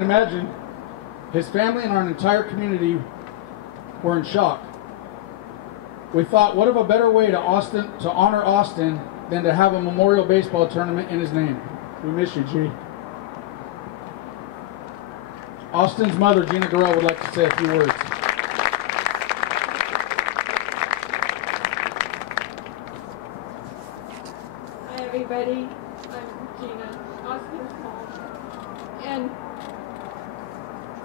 Imagine, his family and our entire community were in shock. We thought, what of a better way to honor Austin than to have a memorial baseball tournament in his name. We miss you, G. Austin's mother, Gina Gorrell, would like to say a few words. Hi, everybody. I'm Gina, Austin's mom. And,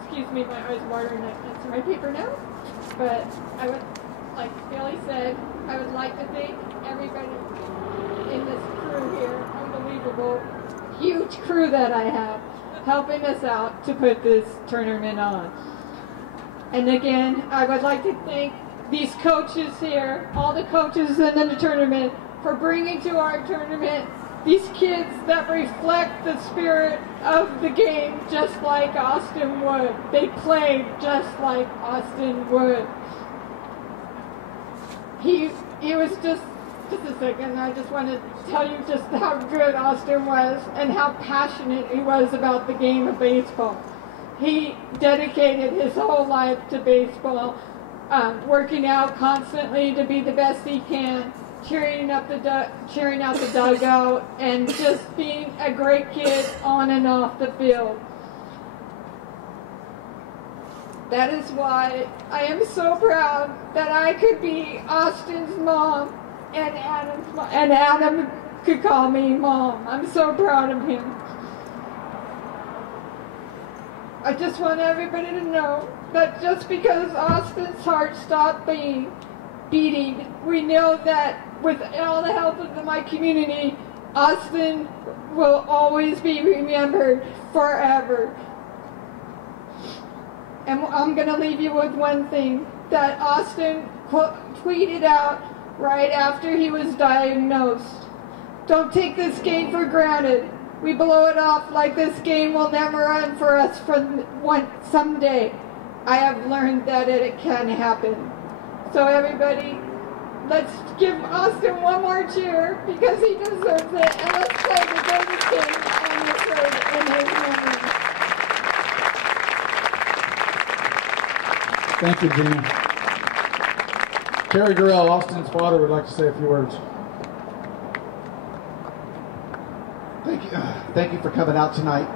excuse me, my eyes watering, I can't see my paper now. But I would, like Billy said, I would like to thank everybody in this crew here. Unbelievable, huge crew that I have, helping us out to put this tournament on. And again, I would like to thank these coaches here, all the coaches in the tournament, for bringing to our tournament these kids that reflect the spirit of the game just like Austin would. They played just like Austin would. He was just a second, I just want to tell you just how good Austin was and how passionate he was about the game of baseball. He dedicated his whole life to baseball, working out constantly to be the best he can, cheering out the dugout, and just being a great kid on and off the field. That is why I am so proud that I could be Austin's mom and Adam could call me mom. I'm so proud of him. I just want everybody to know that just because Austin's heart stopped beating, we know that with all the help of my community, Austin will always be remembered forever. And I'm going to leave you with one thing that Austin tweeted out right after he was diagnosed. Don't take this game for granted. We blow it off like this game will never end for us someday. I have learned that it can happen. So everybody, let's give Austin one more cheer because he deserves it, and let's play the greatest game on this earth in his memory. Thank you, Gina. Terry Gorrell, Austin's father, would like to say a few words. Thank you for coming out tonight.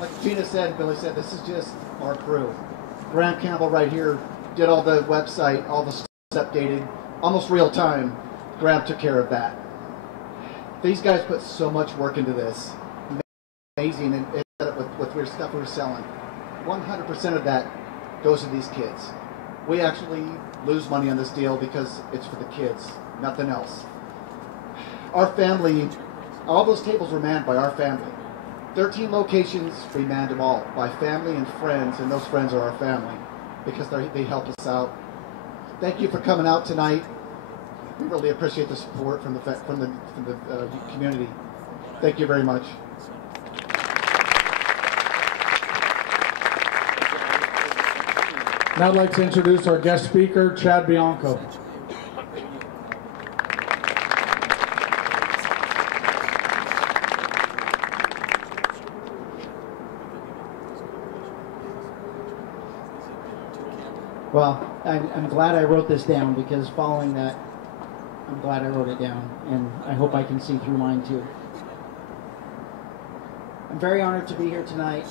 Like Gina said, Billy said, this is just our crew. Graham Campbell right here did all the website, all the stuff updated, almost real time. Graham took care of that. These guys put so much work into this. Amazing, and with your stuff we were selling. 100% of that goes to these kids. We actually lose money on this deal because it's for the kids, nothing else. Our family, all those tables were manned by our family. 13 locations, we manned them all by family and friends, and those friends are our family because they help us out. Thank you for coming out tonight. We really appreciate the support from the community. Thank you very much. Now I'd like to introduce our guest speaker, Chad Bianco. Well, I'm glad I wrote this down because following that, I'm glad I wrote it down, and I hope I can see through mine too. I'm very honored to be here tonight,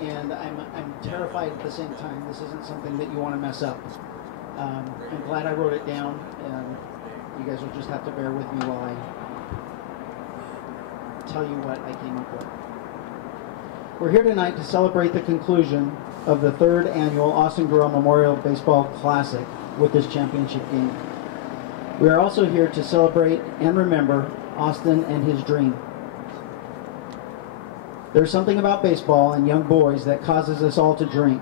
and I'm terrified at the same time. This isn't something that you want to mess up. I'm glad I wrote it down, and you guys will just have to bear with me while I tell you what I came up with. We're here tonight to celebrate the conclusion of the 3rd annual Austin Gorrell Memorial Baseball Classic with this championship game. We are also here to celebrate and remember Austin and his dream. There's something about baseball and young boys that causes us all to dream.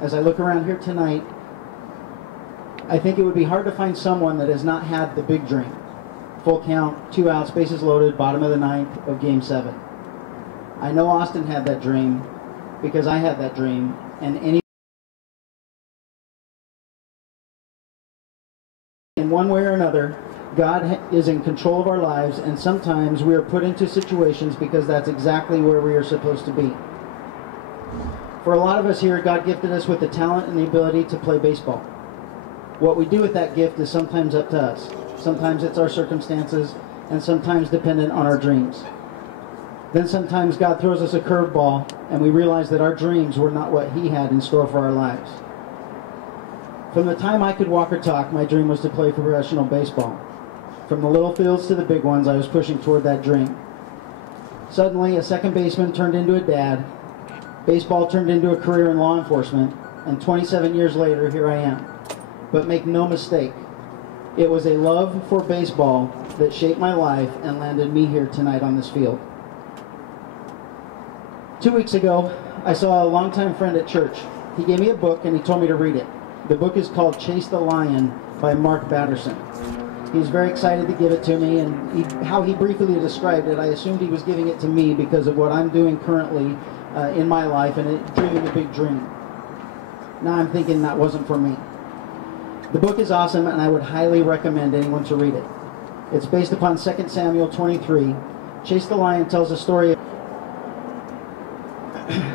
As I look around here tonight, I think it would be hard to find someone that has not had the big dream. Full count, 2 outs, bases loaded, bottom of the 9th of Game 7. I know Austin had that dream because I had that dream, and in one way or another, God is in control of our lives, and sometimes we are put into situations because that's exactly where we are supposed to be. For a lot of us here, God gifted us with the talent and the ability to play baseball. What we do with that gift is sometimes up to us. Sometimes it's our circumstances, and sometimes dependent on our dreams. Then sometimes God throws us a curveball, and we realize that our dreams were not what He had in store for our lives. From the time I could walk or talk, my dream was to play professional baseball. From the little fields to the big ones, I was pushing toward that dream. Suddenly, a second baseman turned into a dad, baseball turned into a career in law enforcement, and 27 years later, here I am. But make no mistake, it was a love for baseball that shaped my life and landed me here tonight on this field. 2 weeks ago, I saw a longtime friend at church. He gave me a book and he told me to read it. The book is called Chase the Lion by Mark Batterson. He was very excited to give it to me, and how he briefly described it, I assumed he was giving it to me because of what I'm doing currently in my life and dreaming a big dream. Now I'm thinking that wasn't for me. The book is awesome, and I would highly recommend anyone to read it. It's based upon 2 Samuel 23. Chase the Lion tells a story.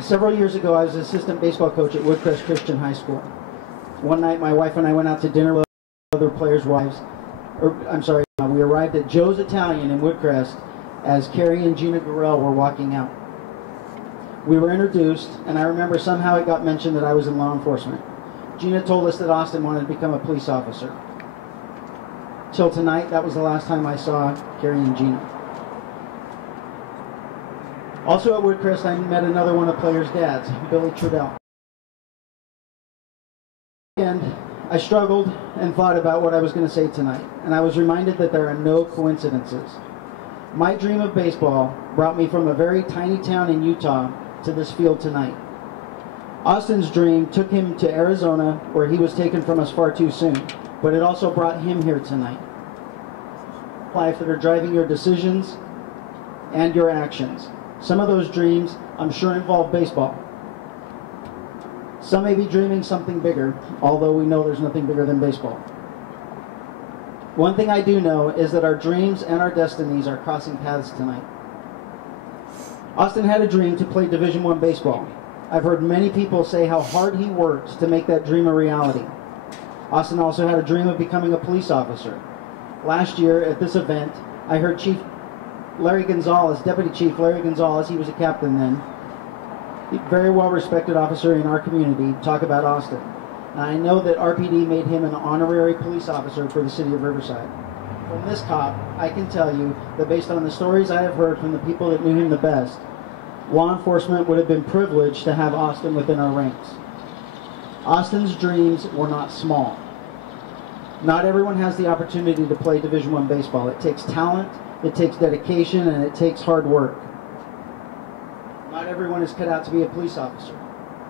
Several years ago, I was an assistant baseball coach at Woodcrest Christian High School. One night, my wife and I went out to dinner with other players' wives. We arrived at Joe's Italian in Woodcrest as Carrie and Gina Gorrell were walking out. We were introduced, and I remember somehow it got mentioned that I was in law enforcement. Gina told us that Austin wanted to become a police officer. Till tonight, that was the last time I saw Carrie and Gina. Also at Woodcrest, I met another one of the players' dads, Billy Trudell. And I struggled and thought about what I was going to say tonight, and I was reminded that there are no coincidences. My dream of baseball brought me from a very tiny town in Utah to this field tonight. Austin's dream took him to Arizona, where he was taken from us far too soon, but it also brought him here tonight. Life that are driving your decisions and your actions. Some of those dreams, I'm sure, involve baseball. Some may be dreaming something bigger, although we know there's nothing bigger than baseball. One thing I do know is that our dreams and our destinies are crossing paths tonight. Austin had a dream to play Division I baseball. I've heard many people say how hard he worked to make that dream a reality. Austin also had a dream of becoming a police officer. Last year at this event, I heard Deputy Chief Larry Gonzalez, he was a captain then, a very well-respected officer in our community, talk about Austin. And I know that RPD made him an honorary police officer for the city of Riverside. From this cop, I can tell you that based on the stories I have heard from the people that knew him the best, law enforcement would have been privileged to have Austin within our ranks. Austin's dreams were not small. Not everyone has the opportunity to play Division I baseball. It takes talent, it takes dedication, and it takes hard work. Not everyone is cut out to be a police officer.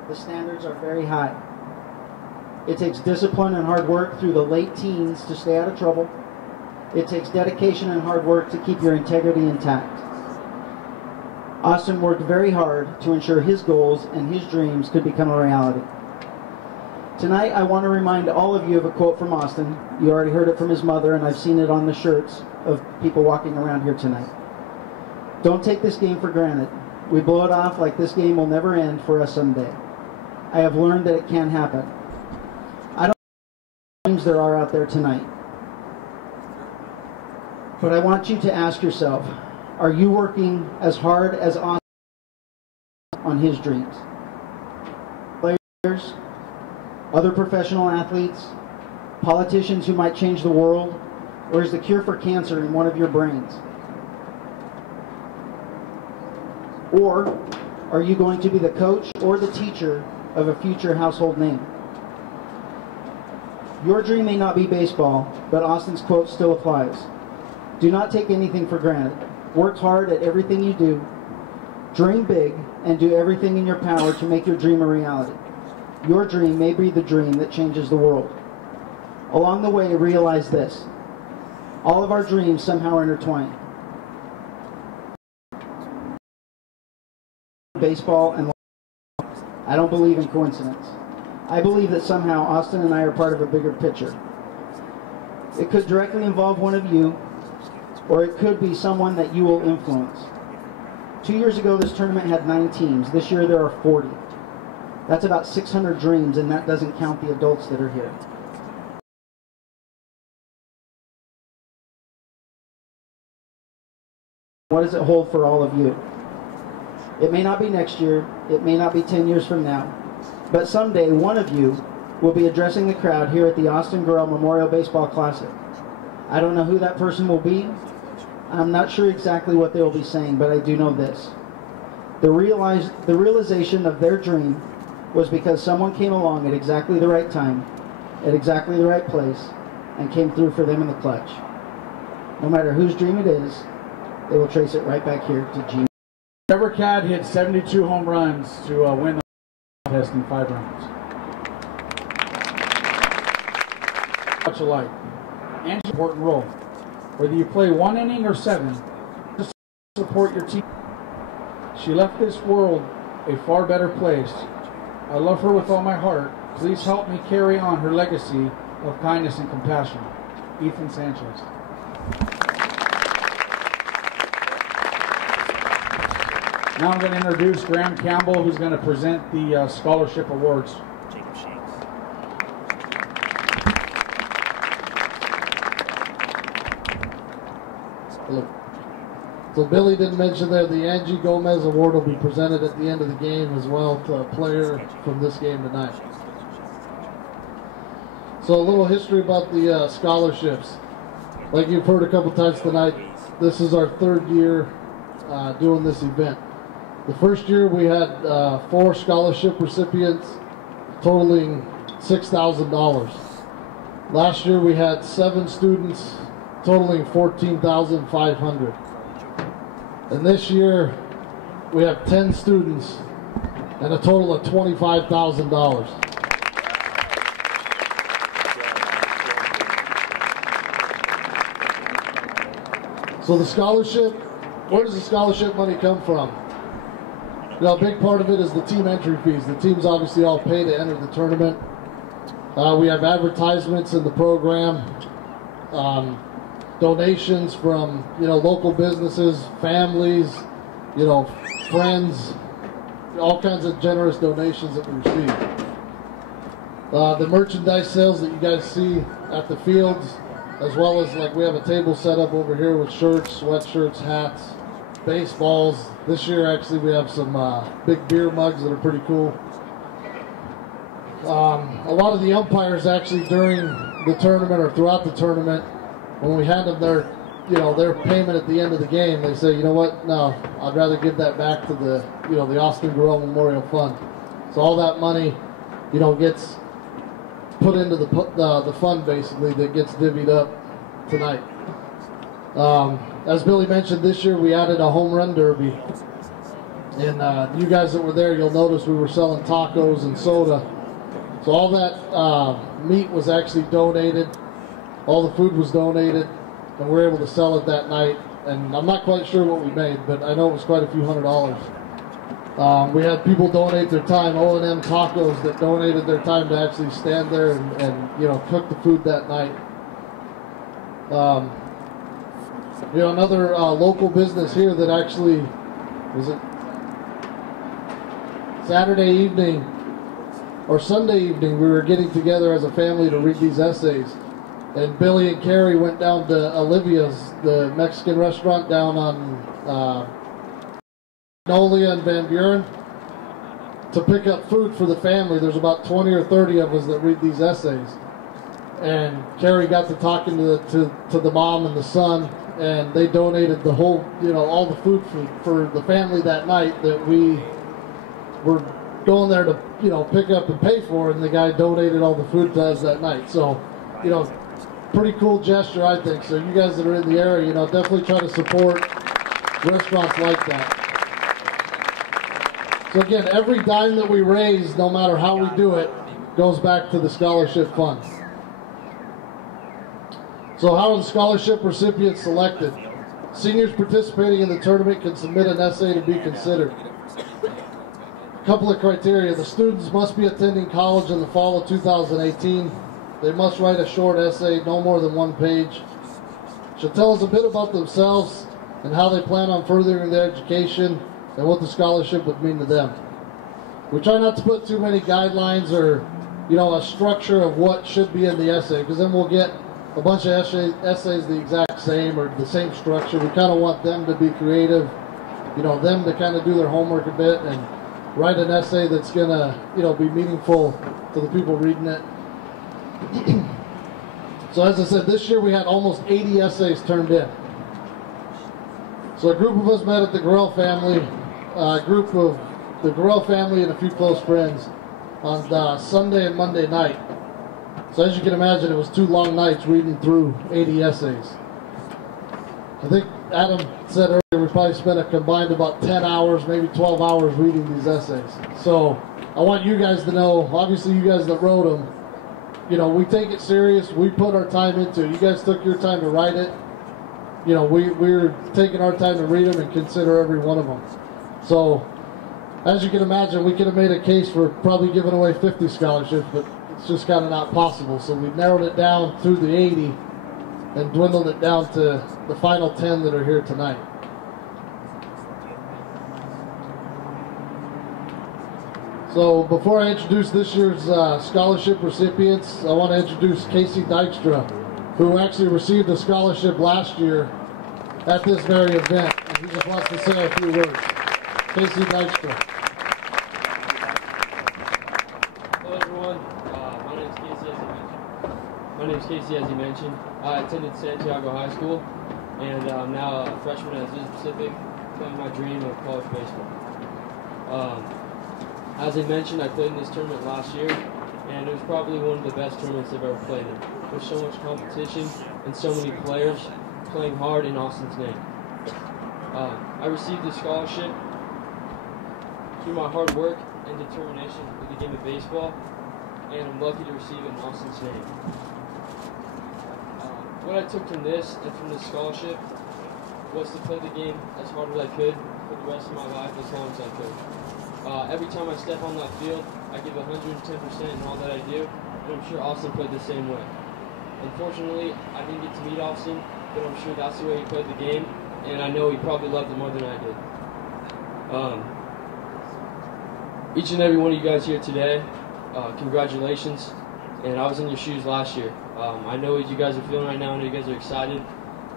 The standards are very high. It takes discipline and hard work through the late teens to stay out of trouble. It takes dedication and hard work to keep your integrity intact. Austin worked very hard to ensure his goals and his dreams could become a reality. Tonight, I want to remind all of you of a quote from Austin. You already heard it from his mother, and I've seen it on the shirts of people walking around here tonight. Don't take this game for granted. We blow it off like this game will never end for us someday. I have learned that it can happen. I don't know how many dreams there are out there tonight, but I want you to ask yourself, are you working as hard as Austin on his dreams? Players, other professional athletes, politicians who might change the world, or is the cure for cancer in one of your brains? Or are you going to be the coach or the teacher of a future household name? Your dream may not be baseball, but Austin's quote still applies. Do not take anything for granted. Work hard at everything you do. Dream big and do everything in your power to make your dream a reality. Your dream may be the dream that changes the world. Along the way, realize this. All of our dreams somehow are intertwined. Baseball and life. I don't believe in coincidence. I believe that somehow Austin and I are part of a bigger picture. It could directly involve one of you, or it could be someone that you will influence. 2 years ago, this tournament had 9 teams. This year, there are 40. That's about 600 dreams, and that doesn't count the adults that are here. What does it hold for all of you? It may not be next year, it may not be 10 years from now, but someday one of you will be addressing the crowd here at the Austin Gorrell Memorial Baseball Classic. I don't know who that person will be. I'm not sure exactly what they will be saying, but I do know this. The realization of their dream was because someone came along at exactly the right time, at exactly the right place, and came through for them in the clutch. No matter whose dream it is, they will trace it right back here to Gene. Trevor Cadd hit 72 home runs to win the contest in 5 rounds. Much alike. And an important role. Whether you play 1 inning or 7, just support your team. She left this world a far better place. I love her with all my heart. Please help me carry on her legacy of kindness and compassion. Ethan Sanchez. Now I'm going to introduce Graham Campbell, who's going to present the scholarship awards. Hello. So Billy didn't mention there the Angie Gomez Award will be presented at the end of the game as well to a player from this game tonight. So a little history about the scholarships. Like you've heard a couple times tonight, this is our 3rd year doing this event. The first year we had 4 scholarship recipients totaling $6,000. Last year we had 7 students totaling $14,500. And this year we have 10 students and a total of $25,000. So the scholarship, where does the scholarship money come from? You know, a big part of it is the team entry fees. The teams obviously all pay to enter the tournament. We have advertisements in the program, donations from, you know, local businesses, families, you know, friends, all kinds of generous donations that we receive. The merchandise sales that you guys see at the fields, as well as like we have a table set up over here with shirts, sweatshirts, hats, baseballs. This year actually we have some big beer mugs that are pretty cool. A lot of the umpires actually during the tournament or throughout the tournament, when we hand them their, you know, their payment at the end of the game, they say, you know what, no, I'd rather give that back to the, you know, the Austin Gorrell Memorial Fund. So all that money, you know, gets put into the fund basically that gets divvied up tonight. As Billy mentioned, this year we added a home run derby. And you guys that were there, you'll notice we were selling tacos and soda. So all that meat was actually donated. All the food was donated, and we were able to sell it that night. And I'm not quite sure what we made, but I know it was quite a few $100s. We had people donate their time, O&M Tacos, that donated their time to actually stand there and you know, cook the food that night. You know, another local business here that actually, was it Saturday evening or Sunday evening, we were getting together as a family to read these essays. And Billy and Carrie went down to Olivia's, the Mexican restaurant down on Magnolia and Van Buren, to pick up food for the family. There's about 20 or 30 of us that read these essays. And Carrie got to talking to the mom and the son, and they donated the whole, you know, all the food for the family that night that we were going there to, you know, pick up and pay for, and the guy donated all the food to us that night. So, you know, pretty cool gesture, I think. So you guys that are in the area, you know, definitely try to support restaurants like that. So again, every dime that we raise, no matter how we do it, goes back to the scholarship fund. So how are the scholarship recipients selected? Seniors participating in the tournament can submit an essay to be considered. A couple of criteria. The students must be attending college in the fall of 2018. They must write a short essay, no more than 1 page. Should tell us a bit about themselves and how they plan on furthering their education and what the scholarship would mean to them. We try not to put too many guidelines or, a structure of what should be in the essay, because then we'll get a bunch of essays the exact same or the same structure. We kind of want them to be creative, them to kind of do their homework a bit and write an essay that's going to, be meaningful to the people reading it. So as I said, this year we had almost 80 essays turned in. So a group of us met at the Gorrell family, a group of the Gorrell family and a few close friends on Sunday and Monday night. So as you can imagine, it was 2 long nights reading through 80 essays. I think Adam said earlier we probably spent a combined about 10 hours, maybe 12 hours reading these essays. So I want you guys to know, obviously you guys that wrote them, we take it serious. We put our time into it. You guys took your time to write it. We're taking our time to read them and consider every one of them. So as you can imagine, we could have made a case for probably giving away 50 scholarships, but it's just kind of not possible. So we've narrowed it down through the 80 and dwindled it down to the final 10 that are here tonight. So before I introduce this year's scholarship recipients, I want to introduce Casey Dykstra, who actually received a scholarship last year at this very event. And he just wants to say a few words. Casey Dykstra. Hello everyone, my name is Casey, as you mentioned. I attended Santiago High School, and I'm now a freshman at Visit Pacific, playing my dream of college baseball. As I mentioned, I played in this tournament last year, and it was probably one of the best tournaments I've ever played in. There's so much competition and so many players playing hard in Austin's name. I received the scholarship through my hard work and determination in the game of baseball, and I'm lucky to receive it in Austin's name. What I took from this and from this scholarship was to play the game as hard as I could for the rest of my life, as long as I could. Every time I step on that field, I give 110% in all that I do, and I'm sure Austin played the same way. Unfortunately, I didn't get to meet Austin, but I'm sure that's the way he played the game, and I know he probably loved it more than I did. Each and every one of you guys here today, congratulations, and I was in your shoes last year. I know what you guys are feeling right now, I know you guys are excited,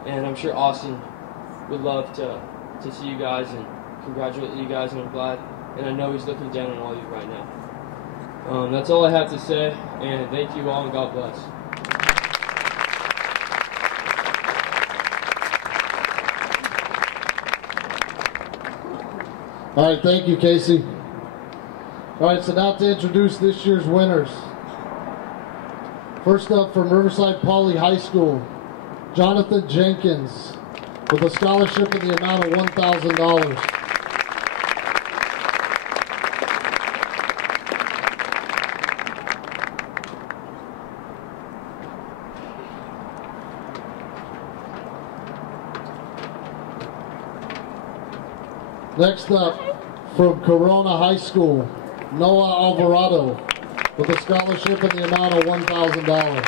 and I'm sure Austin would love to see you guys and congratulate you guys, and I'm glad. And I know he's looking down on all of you right now. That's all I have to say, and thank you all, and God bless. All right, thank you, Casey. All right, so now to introduce this year's winners. First up from Riverside Poly High School, Jonathan Jenkins with a scholarship in the amount of $1,000. Next up, from Corona High School, Noah Alvarado with a scholarship in the amount of $1,000.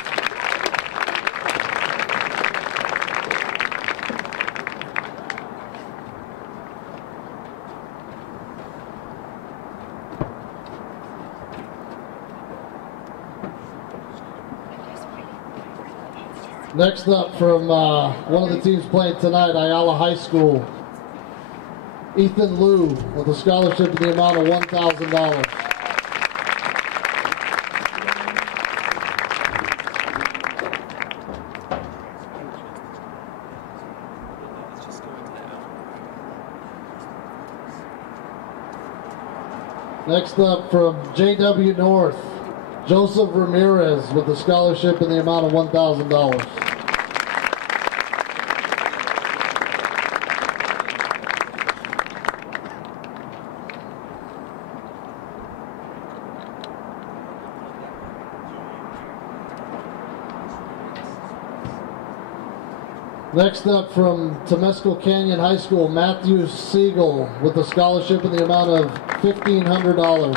Next up, from one of the teams playing tonight, Ayala High School, Ethan Liu with a scholarship in the amount of $1,000. Next up from JW North, Joseph Ramirez with a scholarship in the amount of $1,000. Next up from Temescal Canyon High School, Matthew Siegel with a scholarship in the amount of $1,500.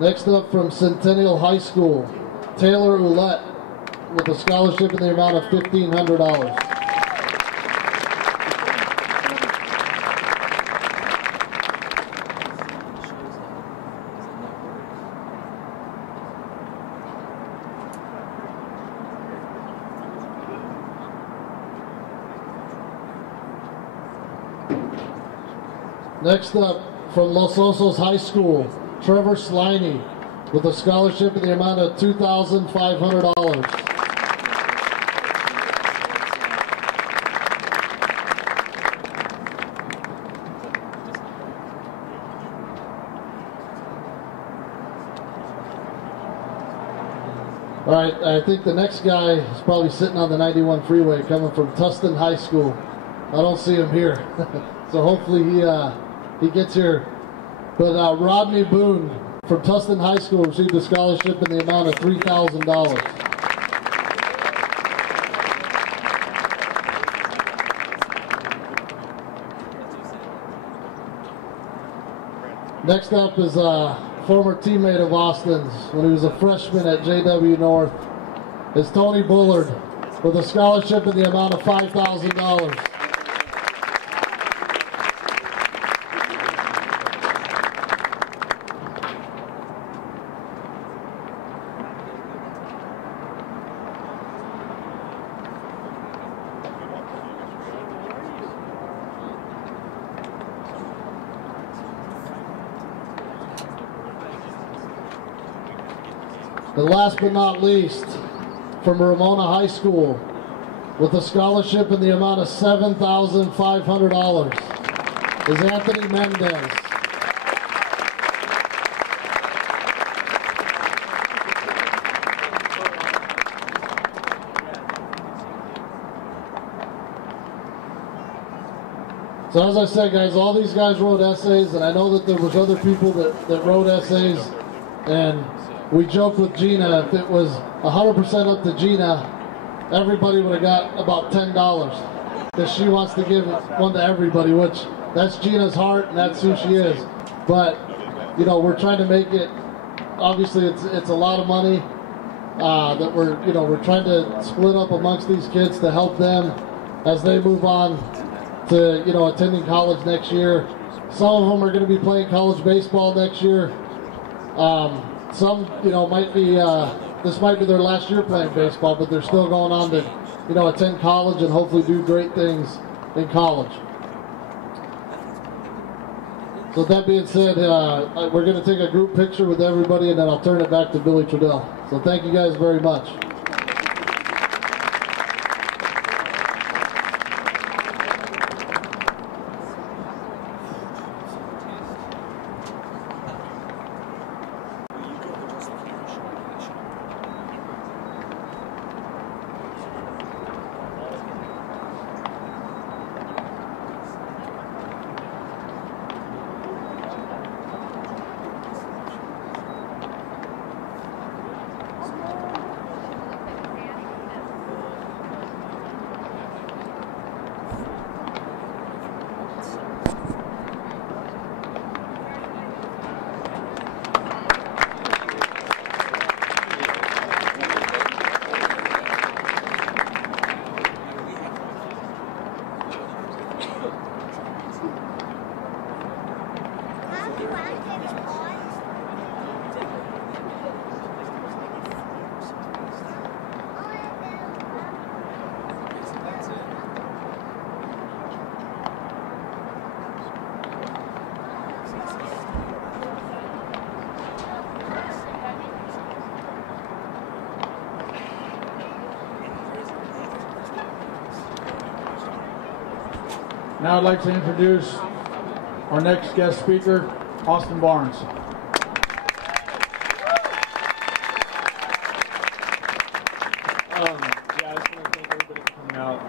Next up from Centennial High School, Taylor Ouellette with a scholarship in the amount of $1,500. Next up, from Los Osos High School, Trevor Sliney with a scholarship in the amount of $2,500. All right, I think the next guy is probably sitting on the 91 freeway coming from Tustin High School. I don't see him here, so hopefully he gets here. But Rodney Boone from Tustin High School received a scholarship in the amount of $3,000. Next up is a former teammate of Austin's when he was a freshman at JW North. Is Tony Bullard with a scholarship in the amount of $5,000. And last but not least, from Ramona High School, with a scholarship in the amount of $7,500, is Anthony Mendez. So as I said, guys, all these guys wrote essays, and I know that there was other people that wrote essays, and we joked with Gina, if it was 100% up to Gina, everybody would have got about $10. Because she wants to give one to everybody, which that's Gina's heart and that's who she is. But, you know, we're trying to make it, obviously it's a lot of money that we're trying to split up amongst these kids to help them as they move on to, attending college next year. Some of them are going to be playing college baseball next year. Some, might be, this might be their last year playing baseball, but they're still going on to, attend college and hopefully do great things in college. So with that being said, we're going to take a group picture with everybody, and then I'll turn it back to Billy Trudell. So thank you guys very much. Now I'd like to introduce our next guest speaker, Austin Barnes. I just want to thank everybody for coming out.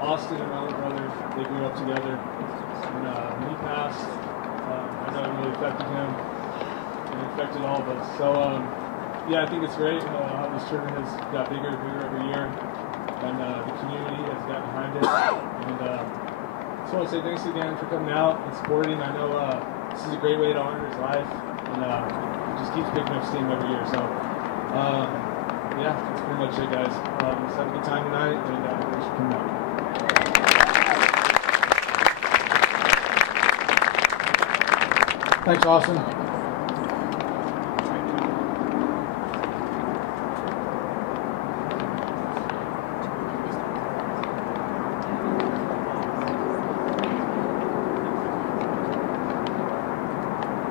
Austin and my older brother, they grew up together. And when he passed, I know it really affected him and it affected all of us. So, I think it's great how this tournament has got bigger and bigger every year. And the community has got behind it. And I just want to say thanks again for coming out and supporting. I know this is a great way to honor his life, and just keeps picking up steam every year. So, yeah, that's pretty much it, guys. Let's have a good time tonight, and thanks for coming out. Thanks, Austin.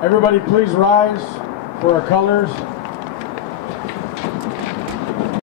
Everybody please rise for our colors.